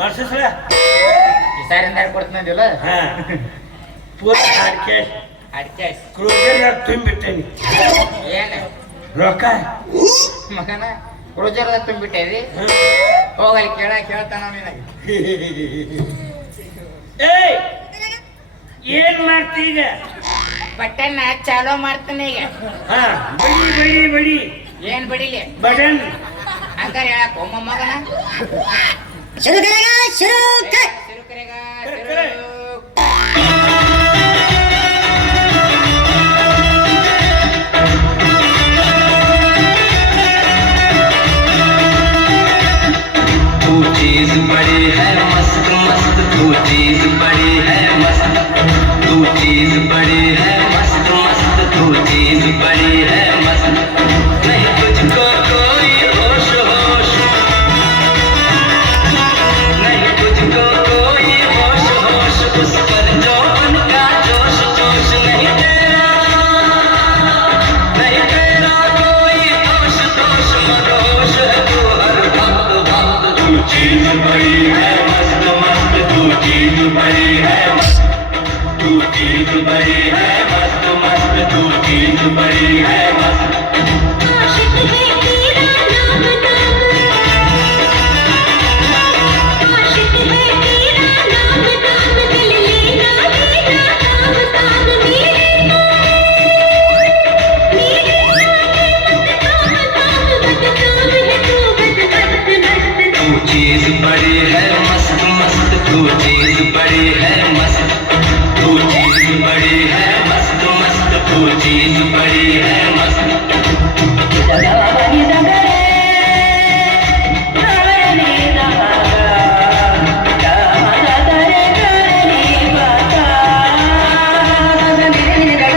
ಮಾಡ್ಸಿಸ್ಲ ಈ ಸಾರಿಂದ ಕೊಡ್ತೀನಿಲ್ಲ ಹಾ ಪೂರ ಅಡಿಕೆ ಅಡಿಕೆ ಕ್ರೂಜರ್ ತುಂಬಿಟ್ಟೇನಿ ಏನು ರೊಕ್ಕ ಮಗನ ಕ್ರೂಜರ್ ತುಂಬಿಟ್ಟಿರಿ ಹೋಗಲಿ ಕೇಳ್ತಾನ ನಿನಗೆ ಏಯ್ ಏನ್ ಮಾಡ್ತಿ ಈಗ ಬಟನ್ ಚಾಲೋ ಮಾಡ್ತಾನೆ ಈಗ ಹಾ ಬಡಿ ಬಡಿ ಬಡಿ ಏನ್ ಬಡಿಲಿ ಬಟನ್ ಹಂಗಾರ ಹೇಳಕ್ ಒಮ್ಮ ಮಗನ शुरू करेगा शुरू कर ಶುರು ಕರೆಗ ಕರೆ. तू चीज बड़ी है मस्त मस्त तू चीज बड़ी है मस्त तू चीज बड़ी है मस्त मस्त तू चीज बड़ी है मस्त नहीं तुझको कोई होश होश नहीं तुझको कोई होश होश उस पर जो उनका जोश जोश नहीं तेरा कोई दोष दोष मदोष है तू हर वक्त वक्त तू चीज बड़ी है मस्त मस्त तू चीज बड़ी है तू चीज बड़ी है मस्त मस्त तू चीज बड़ी है